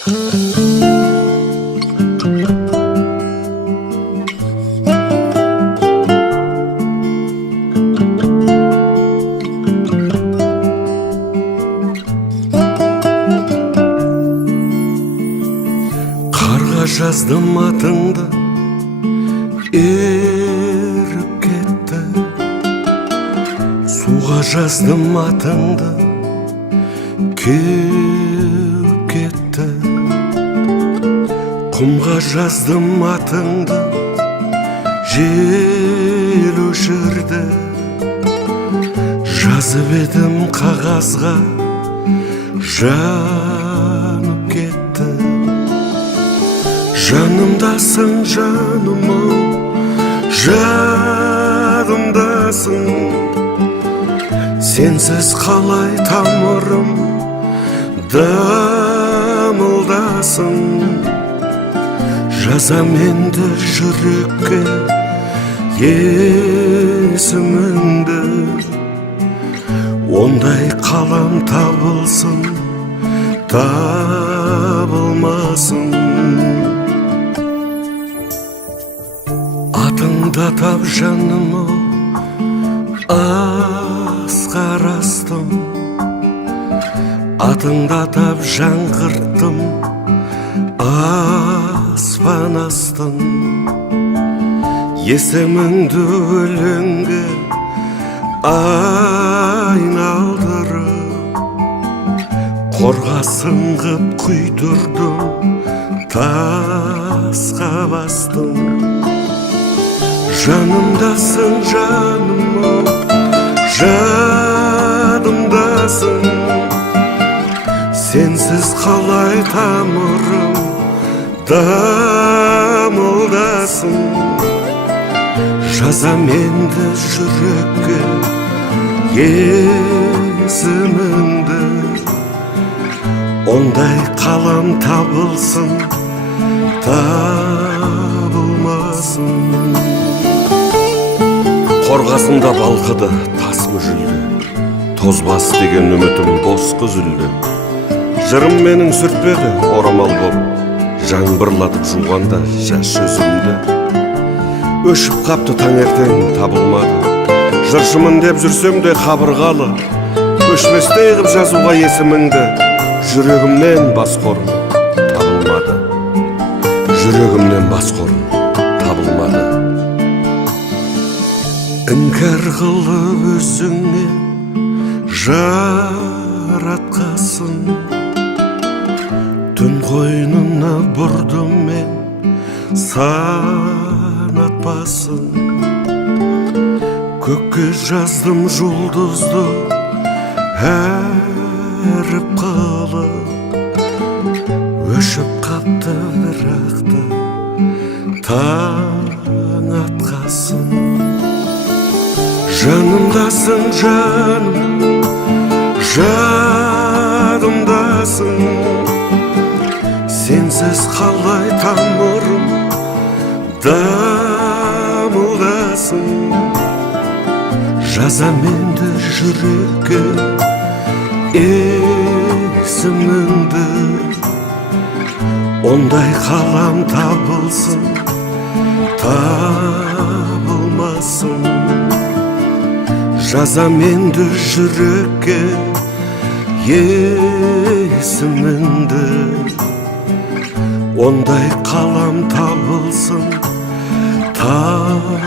Қарға жаздым атыңды, еріп кетті. Суға жаздым атыңды, кеуіп кетті. Құмға жаздым атыңды, жел өшірді. Жазып едім қағазға, жанып кетті. Жанымдасың жаным-ау, жадымдасың. Сенсіз қалай тамырым дамылдасын. Жазам енді жүрекке есіміңді. Ондай қалам табылсын, табылмасын. Атыңда тап жаным-ау, асқар астым. Атыңда тап жаңғырттым, аспан астын. Есіміңді өлеңге айналдырып, қорғасын ғып құйдырдым, тасқа бастым. Жанымдасың жаным-ау, жадымдасың. Сенсіз қалай тамырым дамылдасын. Жазам енді жүрекке есіміңді. Ондай қалам табылсын, табылмасын. Қорғасында балқыды тас мүжілді. Тозбас деген үмітім босқа үзілді. Жырым менің сүртпеді орамал боп, жаңбырлатып жуғанда жас жүзімді. Өшіп қапты таңертең табылмады. Жыршымын деп жүрсем де қабырғалы. Өшпестей қып жазуға есіміңді. Жүрегімнен басқорым табылмады. Жүрегімнен басқорым табылмады. Іңкәр қылып өзіңе жаратқасын. Түн қойнына бұрдым мен, санатпасын. Көкке жаздым жұлдызды, әріп қылып. Өшіп қапты бірақта, таң атқасын. Жанымдасың жаным, жадымдасың. Сенсіз қалай тамырым дамылдасын. Жазам енді жүрекке есіміңді. Ондай қалам табылсын, табылмасын. Жазам енді жүрекке есіміңді. Ондай қалам табылсын, табылмасын.